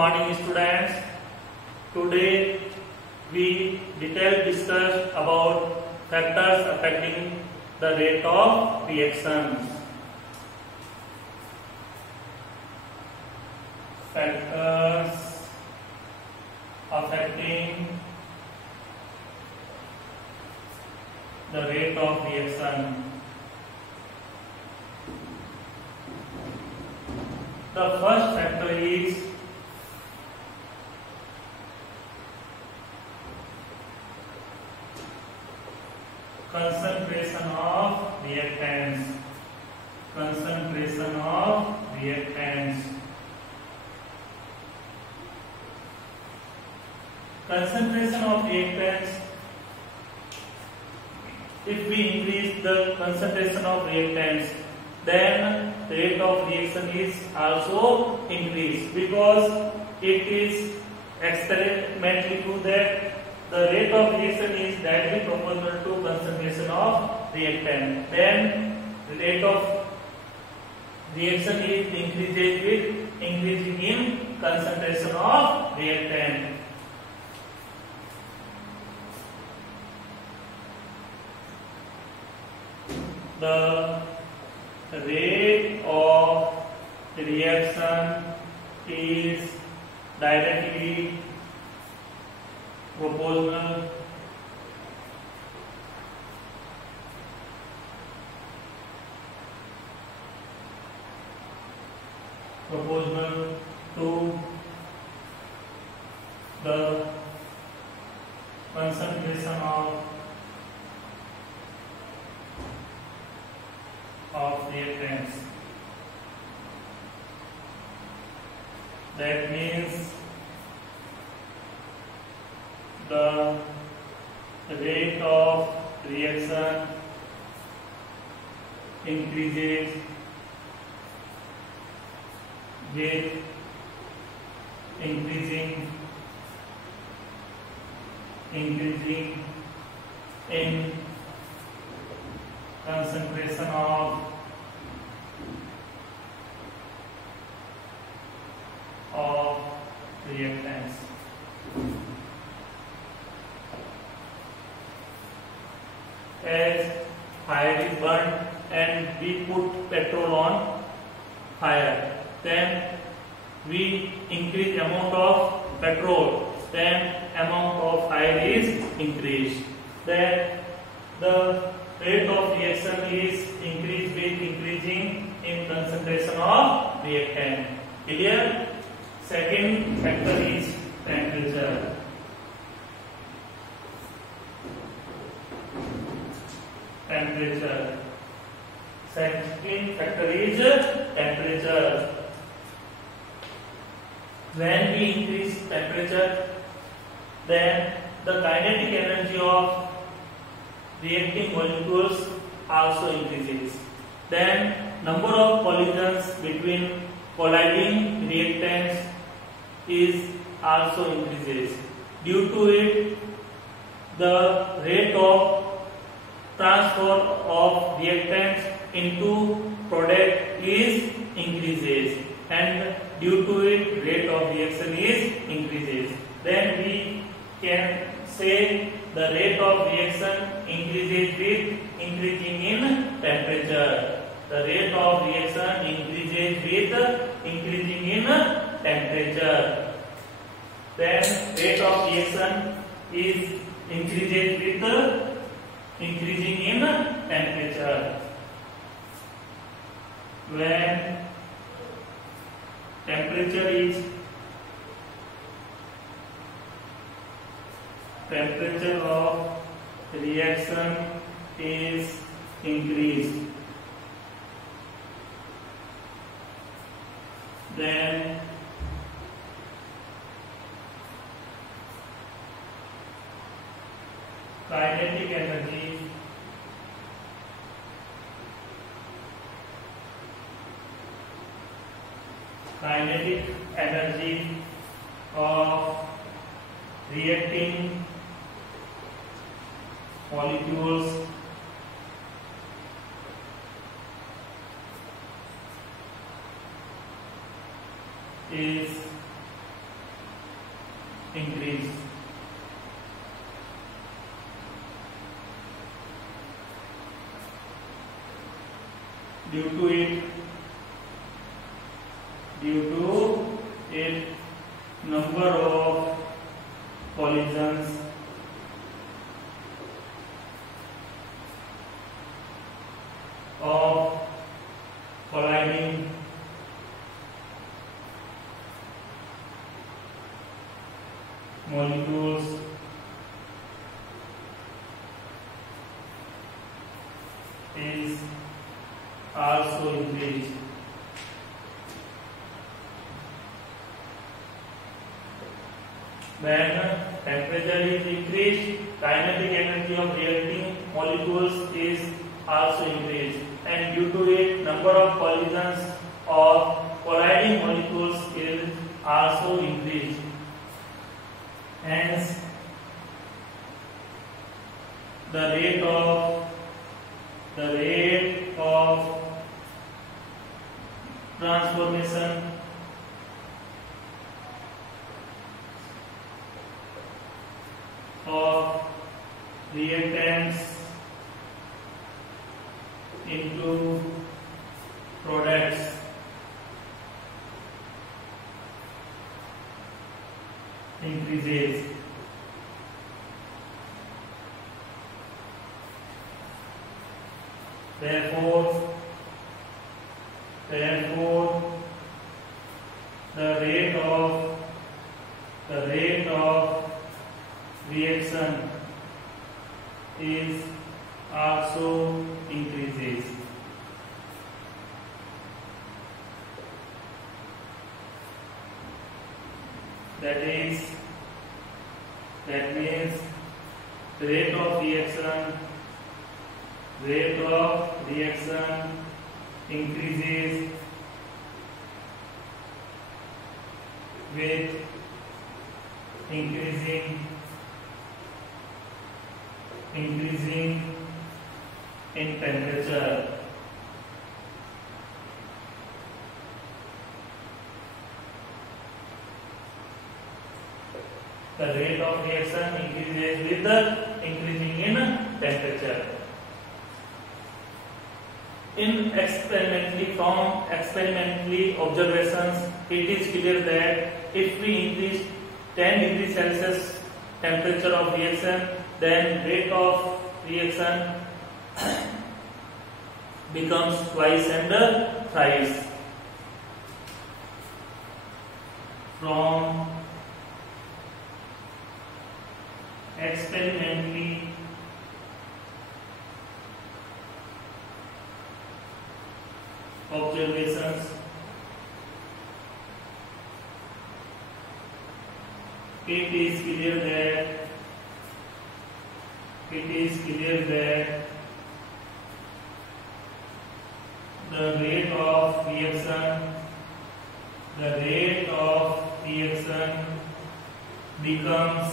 morning students. Today we discuss about factors affecting the rate of reaction. Factors affecting the rate of reaction. The first factor is concentration of reactants. Concentration of reactants. Concentration of reactants. If we increase the concentration of reactants, then the rate of reaction is also increased, because it is experimentally proved that the rate of reaction is directly proportional to concentration of reactant. Then the rate of reaction is increases with increasing in concentration of reactant. The rate of reaction is directly proportional to the concentration of reactants. That means the rate of reaction increases with increasing in concentration of reactants. As fire is burnt and we put petrol on fire, then we increase amount of petrol, then amount of fire is increased. Then the rate of reaction is increased with increasing in concentration of reactant. Clear? Second factor is temperature. Second factor is temperature. When we increase temperature, then the kinetic energy of reacting molecules also increases. Then number of collisions between colliding reactants is also increases. Due to it, the rate of transfer of reactants into product is increases, and due to it, rate of reaction is increases. Then we can say the rate of reaction increases with increasing in temperature. The rate of reaction increases with increasing in temperature. Then rate of reaction is increases with increasing in temperature. When temperature of reaction is increased, then kinetic energy of reacting molecules is increase. Due to it, number of collisions of colliding molecules is also increased. When temperature is increased, kinetic energy of reacting molecules is also increased, and due to it, number of collisions of colliding molecules is also increased. Hence, the rate of transformation of reactants into products increases. Therefore, the rate of reaction is also increases. That means the rate of reaction increases with increasing in temperature. The rate of reaction increases with the increasing in temperature. From experimentally observations, it is clear that if we increase 10 degrees Celsius temperature of reaction, then rate of reaction becomes twice and thrice. From experimentally observations, it is clear that the rate of reaction becomes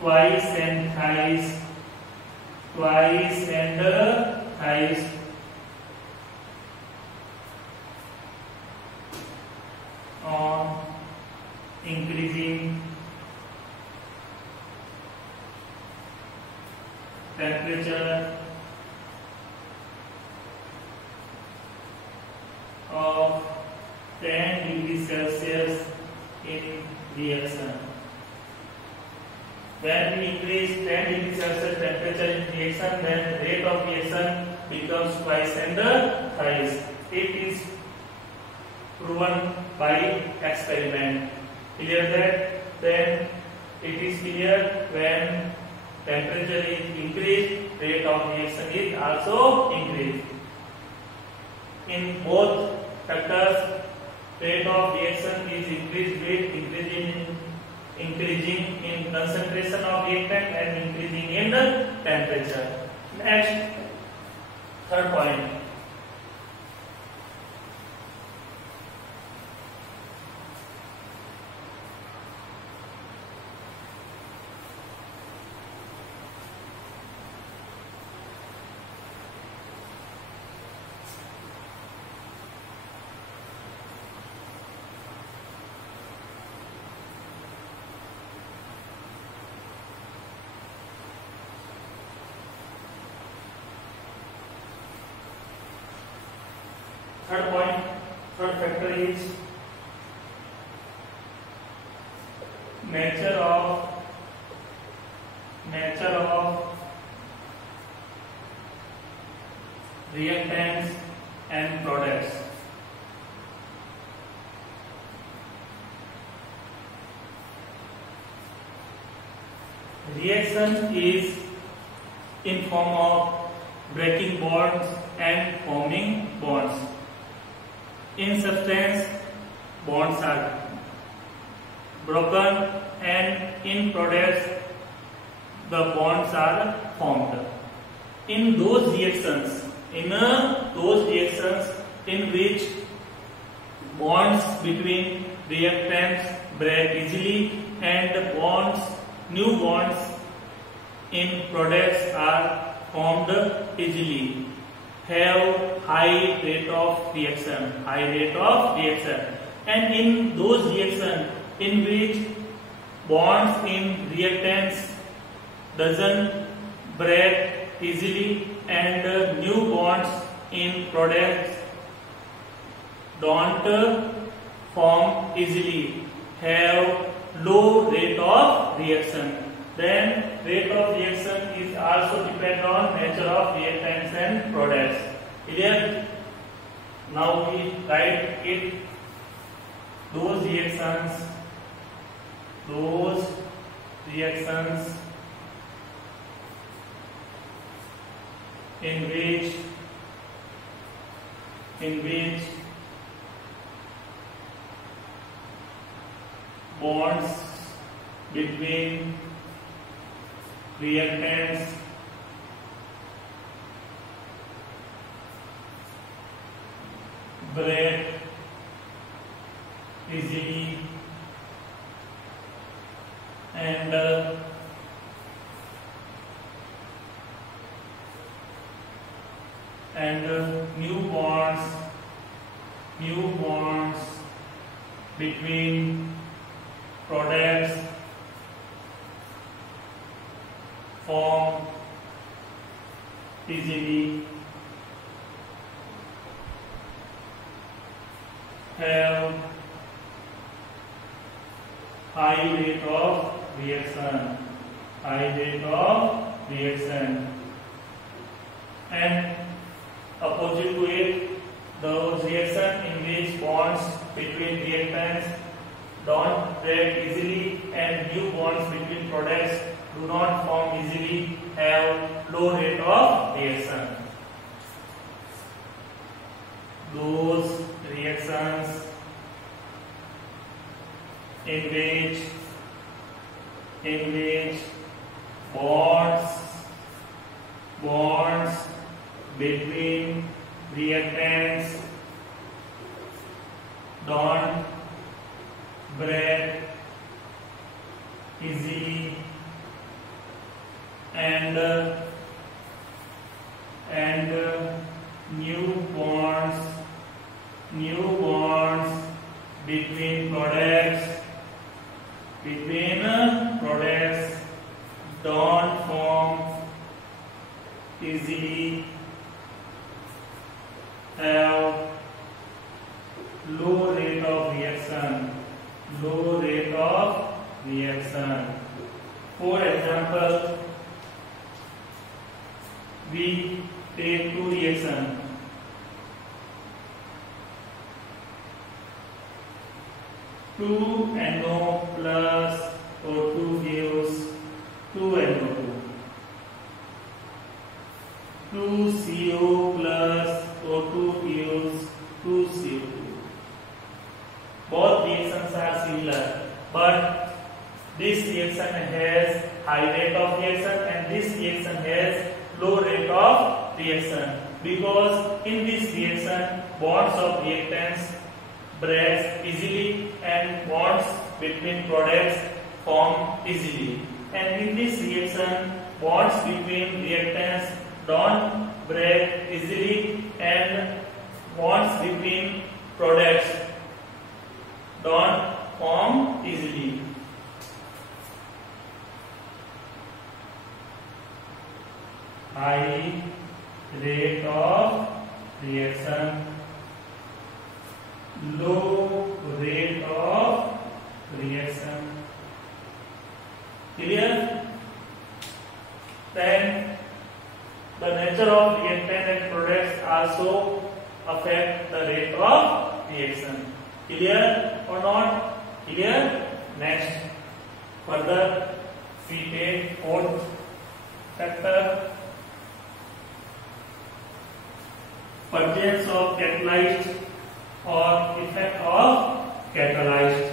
twice and thrice on increasing temperature of 10 degrees Celsius in reaction. When we increase 10 degrees Celsius temperature in reaction, then rate of reaction becomes twice and thrice. It is proven by experiment. Clear that? Then it is clear when temperature is increased, rate of reaction is also increased. In both factors, rate of reaction is increased with increasing in concentration of reactant and increasing in the temperature. Next, third point. Third point, third factor is nature of reactants and products. Reaction is in form of breaking bonds and forming bonds. In substance, bonds are broken, and in products, the bonds are formed. In those reactions, in which bonds between reactants break easily and new bonds in products are formed easily, have high rate of reaction. And in those reactions in which bonds in reactants doesn't break easily and new bonds in products don't form easily, have low rate of reaction. Then rate of reaction is also depend on nature of reactants and products. Clear? Now we write it. Those reactions in which bonds between reactants break easily and new bonds between products form easily, have high rate of reaction, and opposite to it, those reaction in which bonds between reactants don't break easily and new bonds between products do not form easily, have low rate of reaction. Those reactions in which bonds between reactants don't break easily and new bonds between products don't form easily, have low rate of reaction. For example, we take two reactions. Two NO plus O2 gives 2 NO2. 2 CO plus O2 gives 2 CO2. Both reactions are similar, but this reaction has high rate of reaction and this reaction has low rate of reaction, because in this reaction bonds of reactants break easily and bonds between products form easily, and in this reaction bonds between reactants don't break easily and bonds between products don't form easily. High rate of reaction reaction. Clear? Then the nature of reactant and products also affect the rate of reaction. Clear or not? Clear? Next, further we take fourth factor, presence of catalyzed or effect of catalyzed.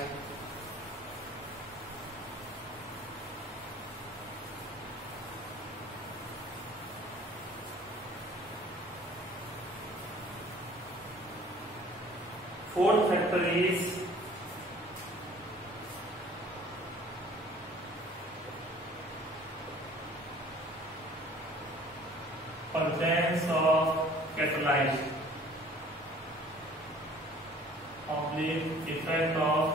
Fourth factor is presence of catalyzed effect of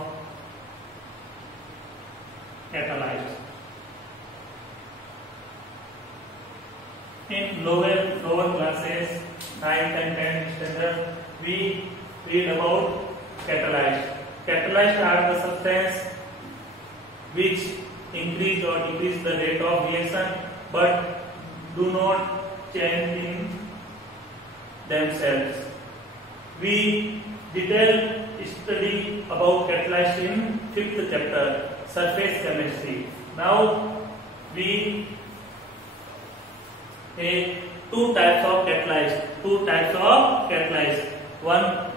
catalyzed. In lower classes 9th and 10th standard we read about catalyzed. Catalyzed are the substance which increase or decrease the rate of reaction but do not change in themselves. We detailed study about catalyzed in 5th chapter, surface chemistry. Now we have two types of catalyzed. One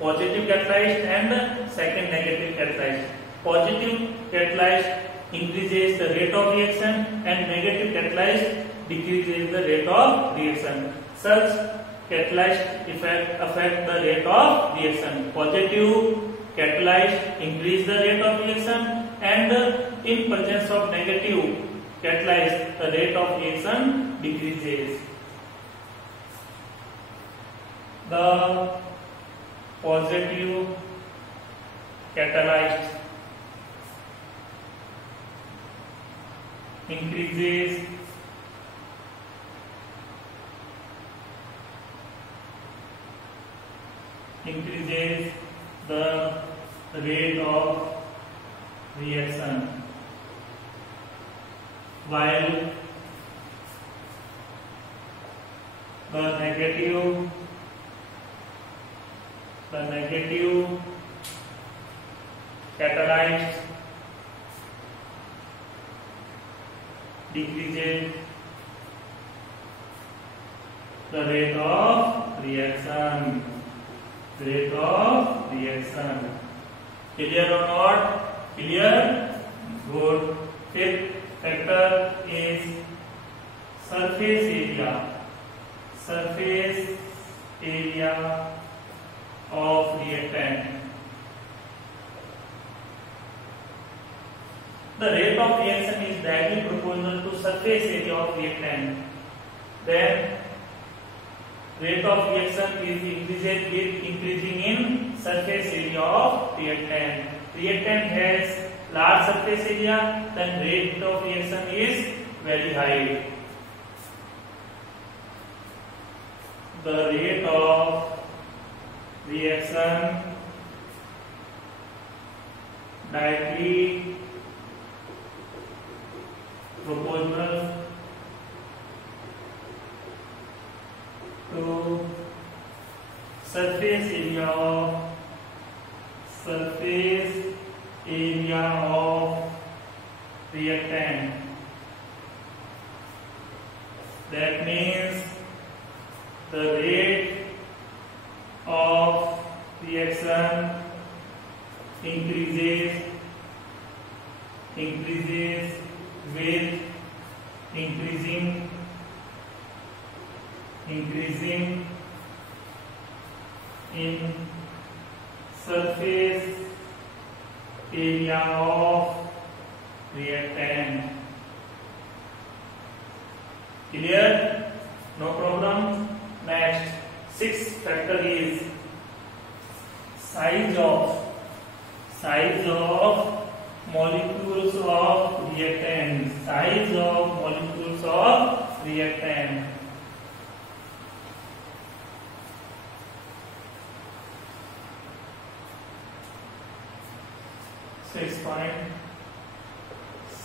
positive catalyzed and second negative catalyzed. Positive catalyzed increases the rate of reaction and negative catalyzed decreases the rate of reaction. Such catalyzed effect affect the rate of reaction. Positive catalyzed increase the rate of reaction and in presence of negative catalyzed the rate of reaction decreases. The positive catalyzed increases the rate of reaction, while the negative catalyzed decreases the rate of reaction. Clear or not? Clear? Good. Fifth factor is surface area of reactant. The rate of reaction is directly proportional to surface area of reactant. Then rate of reaction is increased with increasing in surface area of reactant. Reactant has large surface area, then rate of reaction is very high. The rate of reaction directly proportional to surface area of reactant. That means the rate of reaction increases with increasing in surface area of reactant. Clear? No problem. Next, sixth factor is size of molecules of reactant. Size of molecules of reactant. 6 point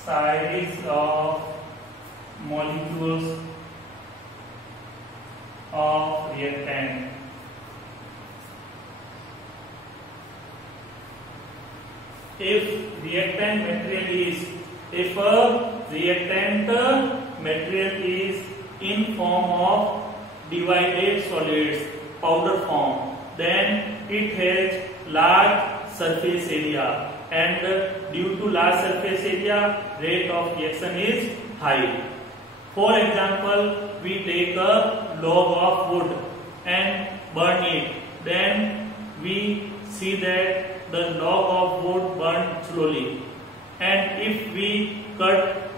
size of molecules of reactant. If a reactant material is in form of divided solids, powder form, then it has large surface area, and due to large surface area, rate of reaction is high. For example, we take a log of wood and burn it, then we see that the log of wood burns slowly. And if we cut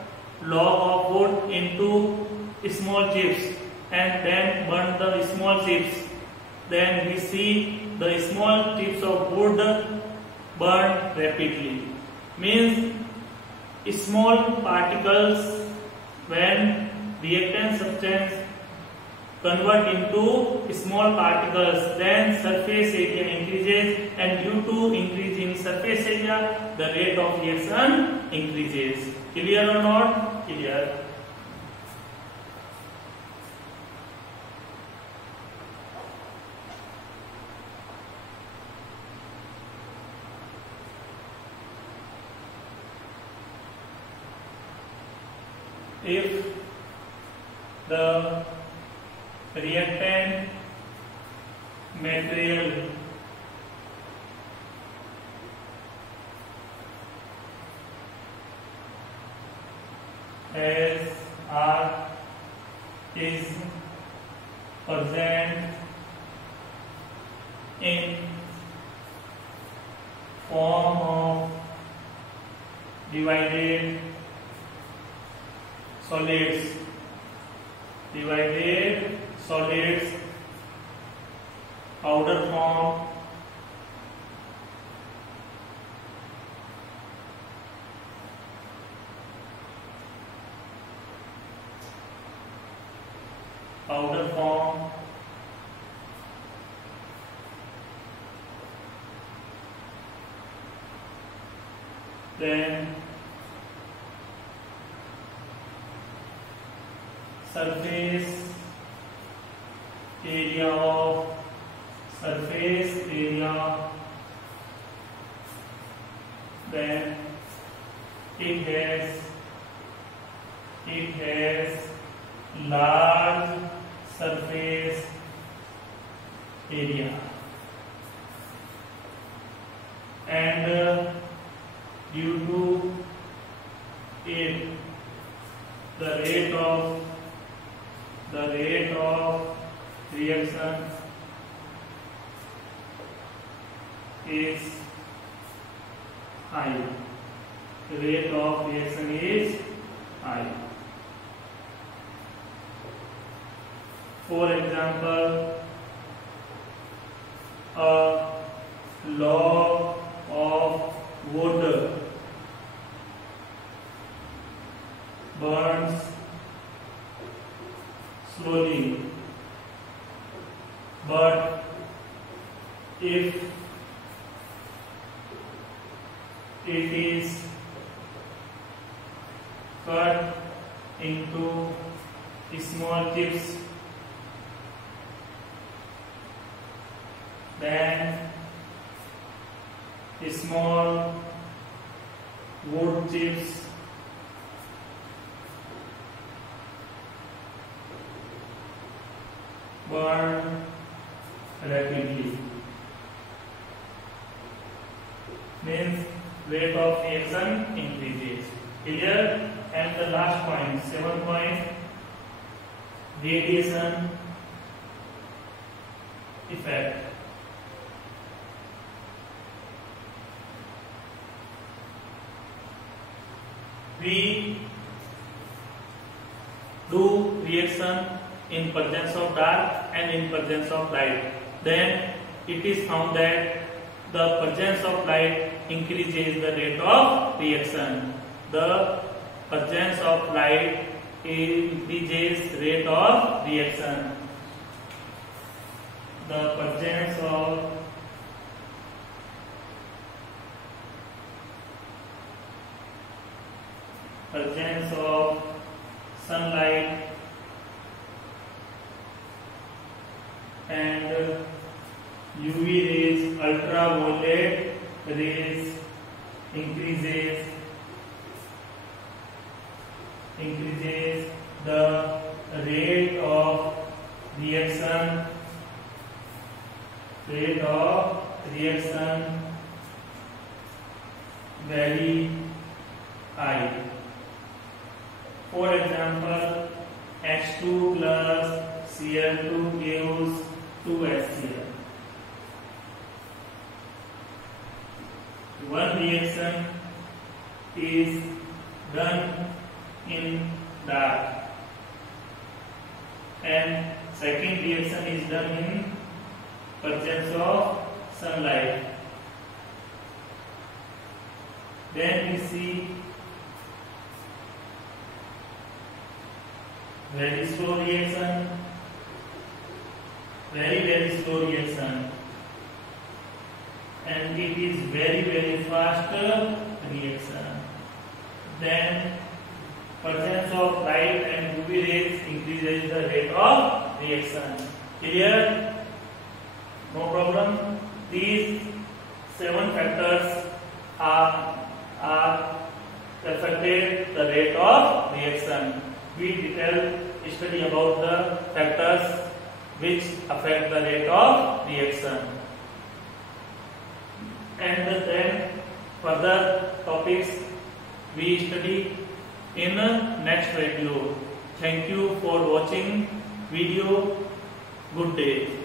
log of wood into small chips and then burn the small chips, then we see the small chips of wood burn rapidly. Means small particles, when reactant substance convert into small particles, then surface area increases, and due to increase in surface area, the rate of reaction increases. Clear or not? Clear. If the reactant material is present in form of divided solids, powder form, then surface area, then it has large surface area, and due to it, the rate of reaction is high. The rate of reaction is high. For example, a log of wood burns slowly, but if it is cut into small chips, then small wood chips burn rapidly. Means rate of reaction increases. Clear? And the last point, 7 point, radiation effect. We do reaction in presence of dark and in presence of light. Then it is found that the presence of light increases the rate of reaction. The presence of light increases rate of reaction. The presence of presence of sunlight and UV rays, ultraviolet rays increases the rate of reaction very high. For example, H2 plus Cl2 gives 2HCl. One reaction is done in dark and second reaction is done in presence of sunlight. Then we see very slow reaction, very slow reaction, and it is very fast reaction. Then presence of light and UV rays increases the rate of reaction. Clear? No problem. These 7 factors are affected the rate of reaction. We detail study about the factors which affect the rate of reaction. And then further topics we study in next video. Thank you for watching video. Good day.